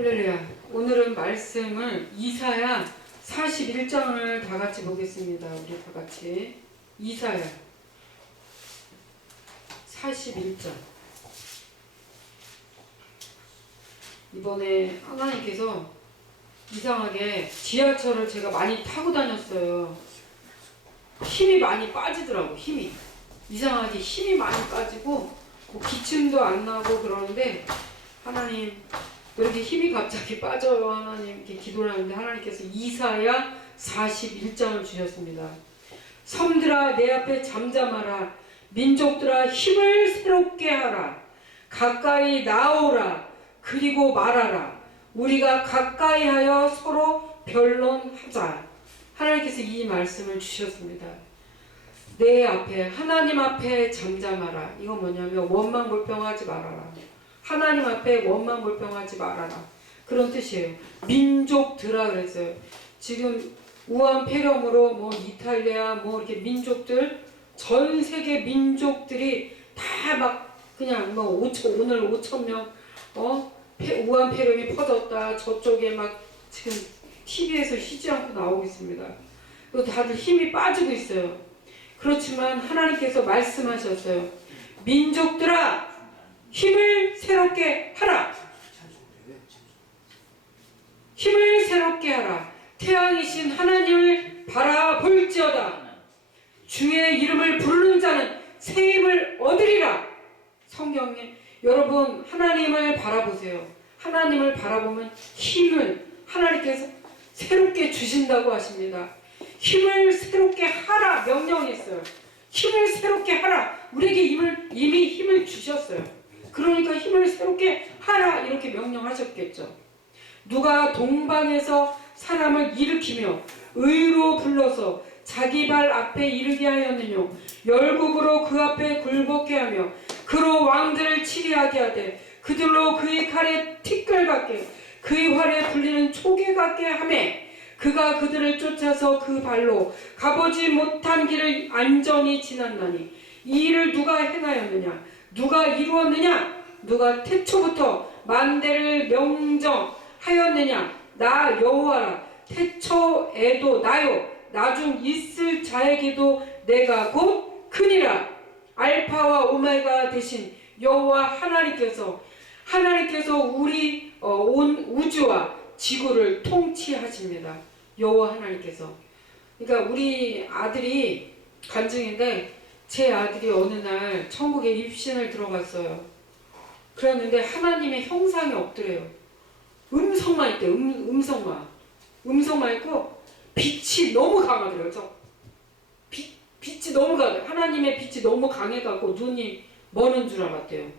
할렐루야. 오늘은 말씀을 이사야 41장을 다 같이 보겠습니다. 우리 다 같이. 이사야 41장. 이번에 하나님께서 이상하게 지하철을 제가 많이 타고 다녔어요. 힘이 많이 빠지더라고, 힘이. 이상하게 힘이 많이 빠지고, 뭐 기침도 안 나고 그러는데, 하나님, 왜 이렇게 힘이 갑자기 빠져요, 하나님. 이렇게 기도를 하는데, 하나님께서 이사야 41장을 주셨습니다. 섬들아, 내 앞에 잠잠하라. 민족들아, 힘을 새롭게 하라. 가까이 나오라. 그리고 말하라. 우리가 가까이 하여 서로 변론하자. 하나님께서 이 말씀을 주셨습니다. 내 앞에 하나님 앞에 잠잠하라. 이거 뭐냐면 원망 불평하지 말아라. 하나님 앞에 원망 불평하지 말아라. 그런 뜻이에요. 민족들아 그랬어요. 지금 우한 폐렴으로 뭐 이탈리아 뭐 이렇게 민족들 전 세계 민족들이 다 막 그냥 뭐 5천 오늘 5천 명 어? 폐, 우한 폐렴이 퍼졌다. 저쪽에 막 지금 TV에서 쉬지 않고 나오고 있습니다. 그리고 다들 힘이 빠지고 있어요. 그렇지만 하나님께서 말씀하셨어요. 민족들아, 힘을 새롭게 하라. 힘을 새롭게 하라. 태양이신 하나님을 바라볼지어다. 주의 이름을 부르는 자는 새 힘을 얻으리라. 성경에 여러분 하나님을 바라보세요. 하나님을 바라보면 힘을 하나님께서 새롭게 주신다고 하십니다. 힘을 새롭게 하라 명령했어요. 힘을 새롭게 하라. 우리에게 힘을, 이미 힘을 주셨어요. 그러니까 힘을 새롭게 하라 이렇게 명령하셨겠죠. 누가 동방에서 사람을 일으키며 의로 불러서 자기 발 앞에 이르게 하였느냐 열국으로 그 앞에 굴복케 하며 그로 왕들을 치리하게 하되 그들로 그의 칼에 티끌 같게 그의 활에 불리는 초계 같게 하매 그가 그들을 쫓아서 그 발로 가보지 못한 길을 안전히 지났나니 이 일을 누가 행하였느냐 누가 이루었느냐 누가 태초부터 만대를 명정하였느냐 나 여호와라 태초에도 나요 나중 있을 자에게도 내가 곧 크니라 알파와 오메가 되신 여호와 하나님께서 하나님께서 우리 어, 온 우주와 지구를 통치하십니다. 여호와 하나님께서. 그러니까 우리 아들이 간증인데 제 아들이 어느 날 천국에 입신을 들어갔어요. 그랬는데 하나님의 형상이 없더래요. 음성만 있대. 음, 음성만. 음성만 있고 빛이 너무 강하더래요. 빛, 빛이 너무 강해. 하나님의 빛이 너무 강해갖고 눈이 머는 줄 알았대요.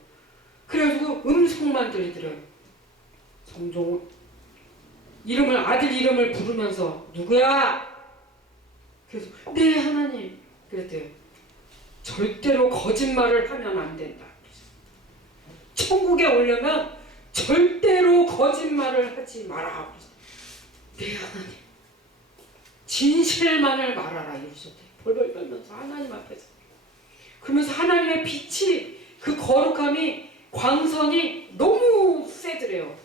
그래가지고 음성만 들리더래요. 성종 이름을 아들 이름을 부르면서 누구야? 그래서 네 하나님 그랬대요. 절대로 거짓말을 하면 안 된다. 천국에 오려면 절대로 거짓말을 하지 마라. 네 하나님 진실만을 말하라 이러셨대요. 벌벌 떨면서 하나님 앞에서 그러면서 하나님의 빛이 그 거룩함이 광선이 너무 세더래요.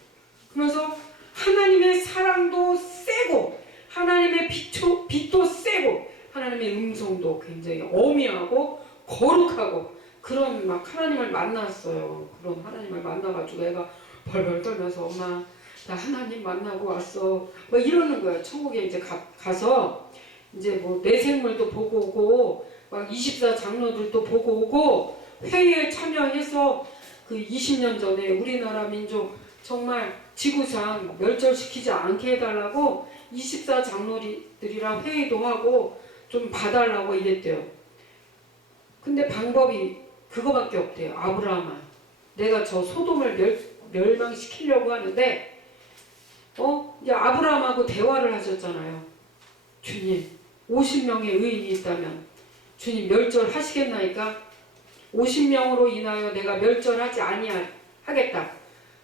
그러면서 하나님의 사랑도 세고 하나님의 빛도, 빛도 세고 하나님의 음성도 굉장히 어미하고 거룩하고 그런 막 하나님을 만났어요. 그런 하나님을 만나가지고 애가 벌벌 떨면서 엄마 나 하나님 만나고 왔어. 뭐 이러는 거예요. 천국에 이제 가, 가서 이제 뭐 내생물도 보고 오고 막 24 장로들도 보고 오고 회의에 참여해서 그 20년 전에 우리나라 민족 정말 지구상 멸절시키지 않게 해달라고 24 장로들이랑 회의도 하고 좀 봐달라고 이랬대요. 근데 방법이 그거밖에 없대요. 아브라함아. 내가 저 소돔을 멸, 멸망시키려고 하는데, 어? 이제 아브라함하고 대화를 하셨잖아요. 주님, 50명의 의인이 있다면, 주님 멸절하시겠나이까? 50명으로 인하여 내가 멸절하지 아니하겠다.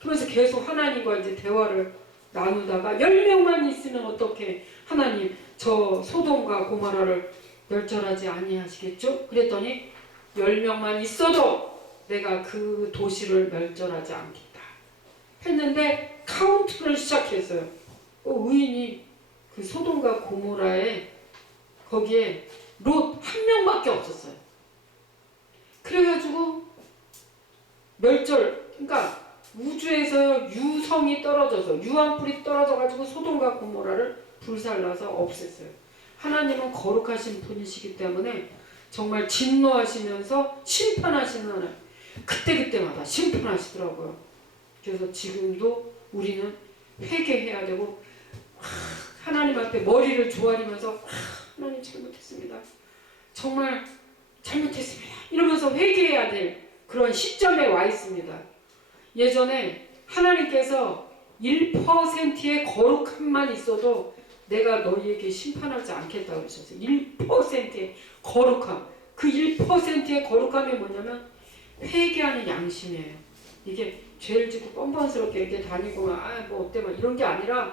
그러면서 계속 하나님과 이제 대화를 나누다가 10명만 있으면 어떻게 하나님 저 소돔과 고모라를 멸절하지 아니하시겠죠? 그랬더니 10명만 있어도 내가 그 도시를 멸절하지 않겠다. 했는데 카운트를 시작했어요. 어, 의인이 그 소돔과 고모라에 거기에 롯 한 명밖에 없었어요. 그래가지고 멸절, 그러니까 우주에서 유성이 떨어져서 유황불이 떨어져가지고 소돔과 고모라를 불살라서 없앴어요. 하나님은 거룩하신 분이시기 때문에 정말 진노하시면서 심판하시는 하나님. 그때그때마다 심판하시더라고요. 그래서 지금도 우리는 회개해야 되고 아, 하나님 앞에 머리를 조아리면서 아, 하나님 잘못했습니다. 정말 잘못했습니다. 이러면서 회개해야 될 그런 시점에 와 있습니다. 예전에 하나님께서 1%의 거룩함만 있어도 내가 너희에게 심판하지 않겠다 그러셨어요. 1%의 거룩함. 그 1%의 거룩함이 뭐냐면 회개하는 양심이에요. 이게 죄를 짓고 뻔뻔스럽게 이렇게 다니고 아뭐 어때 막 이런 게 아니라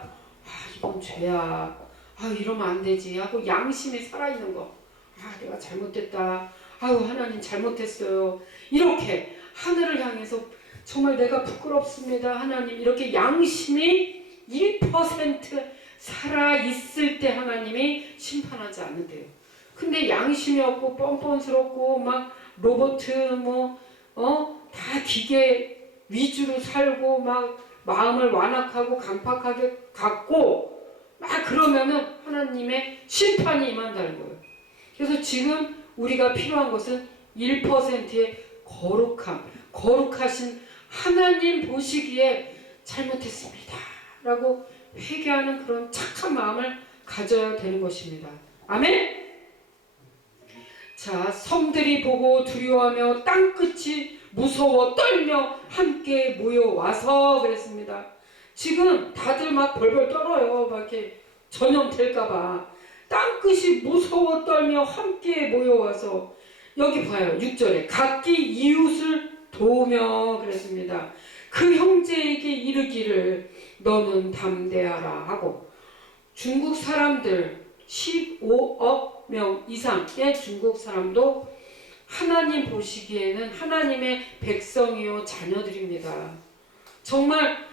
아 이건 죄야. 아 이러면 안 되지 하고 양심이 살아있는 거. 아 내가 잘못했다. 아유 하나님 잘못했어요. 이렇게 하늘을 향해서 정말 내가 부끄럽습니다. 하나님 이렇게 양심이 1% 살아 있을 때 하나님이 심판하지 않는데요. 근데 양심이 없고 뻔뻔스럽고 막 로버트 뭐 어 다 기계 위주로 살고 막 마음을 완악하고 강팍하게 갖고 막 그러면은 하나님의 심판이 임한다는 거예요. 그래서 지금 우리가 필요한 것은 1%의 거룩함, 거룩하신 하나님 보시기에 잘못했습니다. 라고 회개하는 그런 착한 마음을 가져야 되는 것입니다. 아멘? 자, 섬들이 보고 두려워하며 땅끝이 무서워 떨며 함께 모여와서 그랬습니다. 지금 다들 막 벌벌 떨어요. 막 이렇게 전염될까봐. 땅끝이 무서워 떨며 함께 모여와서 여기 봐요. 6절에 각기 이웃을 도우며 그랬습니다. 그 형제에게 이르기를 너는 담대하라 하고 중국 사람들 15억 명 이상의 중국 사람도 하나님 보시기에는 하나님의 백성이요 자녀들입니다. 정말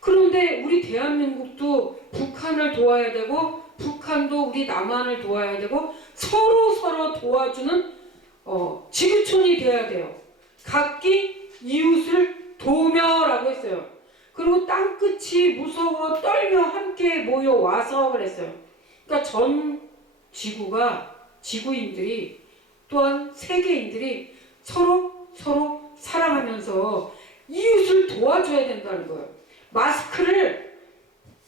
그런데 우리 대한민국도 북한을 도와야 되고 북한도 우리 남한을 도와야 되고 서로 서로 도와주는 어, 지구촌이 돼야 돼요. 각기 이웃을 도우며라고 했어요. 그리고 땅끝이 무서워 떨며 함께 모여 와서 그랬어요. 그러니까 전 지구가 지구인들이 또한 세계인들이 서로 서로 사랑하면서 이웃을 도와줘야 된다는 거예요. 마스크를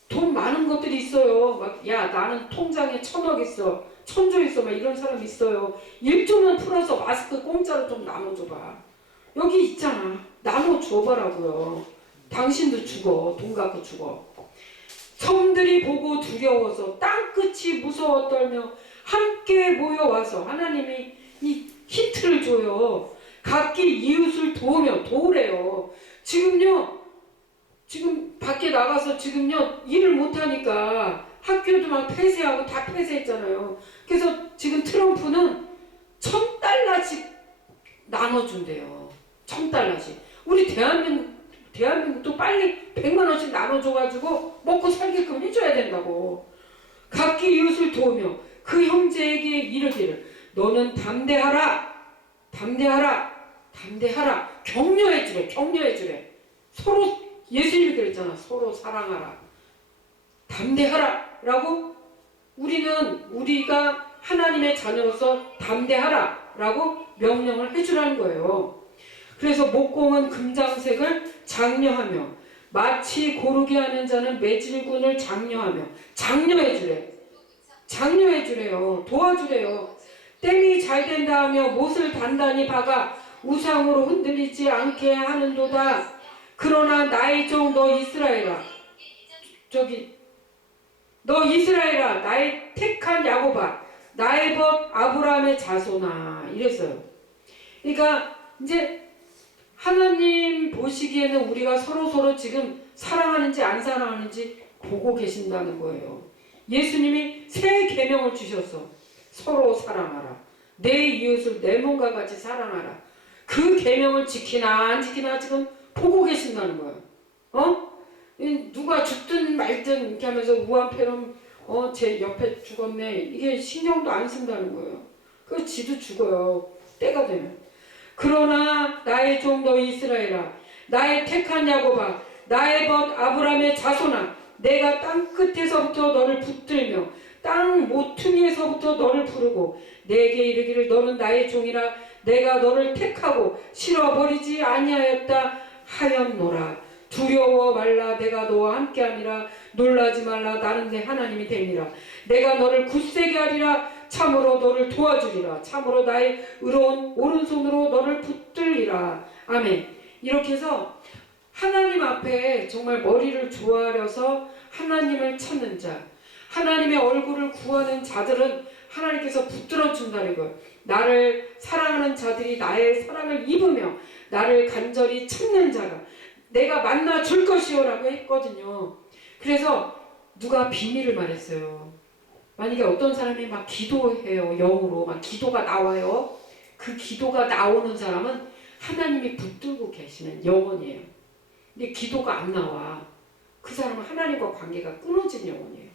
돈 많은 것들이 있어요. 막 야 나는 통장에 천억 있어, 천조 있어, 막 이런 사람 있어요. 일조만 풀어서 마스크 공짜로 좀 나눠줘봐. 여기 있잖아. 나눠줘봐라고요. 당신도 죽어. 돈 갖고 죽어. 섬들이 보고 두려워서 땅끝이 무서워 떨며 함께 모여와서 하나님이 이 힌트를 줘요. 각기 이웃을 도우며 도우래요. 지금요, 지금 밖에 나가서 지금요, 일을 못하니까 학교도 막 폐쇄하고 다 폐쇄했잖아요. 그래서 지금 트럼프는 천 달러씩 나눠준대요. 천 달러씩. 우리 대한민국, 대한민국도 빨리 백만 원씩 나눠줘가지고 먹고 살게끔 해줘야 된다고. 각기 이웃을 도우며 그 형제에게 이르기를 너는 담대하라, 담대하라, 담대하라. 격려해 주래, 격려해 주래. 서로 예수님이 그랬잖아. 서로 사랑하라. 담대하라. 라고 우리는 우리가 하나님의 자녀로서 담대하라. 라고 명령을 해주라는 거예요. 그래서 목공은 금장색을 장려하며 마치 고르게 하는 자는 매질군을 장려하며 장려해 주래. 장려해 주래요. 도와주래요. 땜이 잘 된다 하며 못을 단단히 박아 우상으로 흔들리지 않게 하는도다. 그러나 나의 종 너 이스라엘아. 저기 너 이스라엘아 나의 택한 야곱아 나의 벗 아브라함의 자손아 이랬어요. 그러니까 이제 하나님 보시기에는 우리가 서로 서로 지금 사랑하는지 안 사랑하는지 보고 계신다는 거예요. 예수님이 새 계명을 주셨어. 서로 사랑하라. 내 이웃을 내 몸과 같이 사랑하라. 그 계명을 지키나 안 지키나 지금 보고 계신다는 거예요. 어? 이 누가 죽든 말든 이렇게 하면서 우한폐렴 어, 제 옆에 죽었네. 이게 신경도 안 쓴다는 거예요. 그 지도 죽어요. 때가 되면. 그러나 나의 종 너 이스라엘아 나의 택한 야곱아 나의 벗 아브라함의 자손아 내가 땅 끝에서부터 너를 붙들며 땅 모퉁이에서부터 너를 부르고 내게 이르기를 너는 나의 종이라. 내가 너를 택하고 실어버리지 아니하였다 하였노라 두려워 말라. 내가 너와 함께함이라. 놀라지 말라. 나는 내 하나님이 됨이라. 내가 너를 굳세게 하리라. 참으로 너를 도와주리라. 참으로 나의 의로운 오른손으로 너를 붙들리라. 아멘. 이렇게 해서 하나님 앞에 정말 머리를 조아려서 하나님을 찾는 자 하나님의 얼굴을 구하는 자들은 하나님께서 붙들어 준다는 거예요. 나를 사랑하는 자들이 나의 사랑을 입으며 나를 간절히 찾는 자가 내가 만나 줄 것이요라고 했거든요. 그래서 누가 비밀을 말했어요. 만약에 어떤 사람이 막 기도해요. 영으로 막 기도가 나와요. 그 기도가 나오는 사람은 하나님이 붙들고 계시는 영혼이에요. 근데 기도가 안 나와. 그 사람은 하나님과 관계가 끊어진 영혼이에요.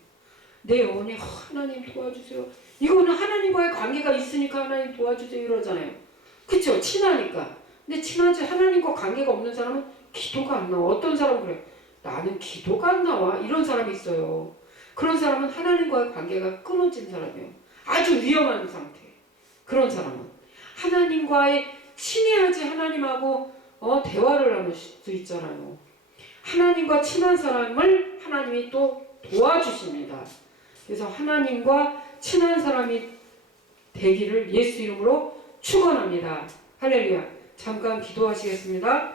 내 영혼이 "어, 하나님 도와주세요. 이거는 하나님과의 관계가 있으니까 하나님 도와주세요 이러잖아요. 그쵸? 친하니까. 근데 친하지 하나님과 관계가 없는 사람은 기도가 안 나와. 어떤 사람은 그래. 나는 기도가 안 나와. 이런 사람이 있어요. 그런 사람은 하나님과의 관계가 끊어진 사람이에요. 아주 위험한 상태. 그런 사람은. 하나님과의 친해야지 하나님하고 어, 대화를 나눌 수 있잖아요. 하나님과 친한 사람을 하나님이 또 도와주십니다. 그래서 하나님과 친한 사람이 되기를 예수 이름으로 축원합니다. 할렐루야. 잠깐 기도하시겠습니다.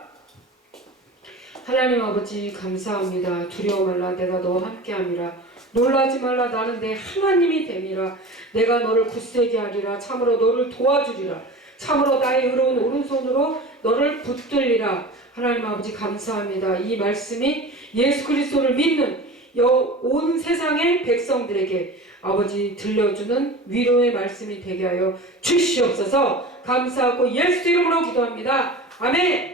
하나님 아버지 감사합니다. 두려워 말라. 내가 너와 함께함이라. 놀라지 말라. 나는 내 하나님이 됨이라. 내가 너를 굳세게 하리라. 참으로 너를 도와주리라. 참으로 나의 의로운 오른손으로 너를 붙들리라. 하나님 아버지 감사합니다. 이 말씀이 예수 그리스도를 믿는 여- 온 세상의 백성들에게 아버지 들려주는 위로의 말씀이 되게 하여 주시옵소서. 감사하고 예수 이름으로 기도합니다. 아멘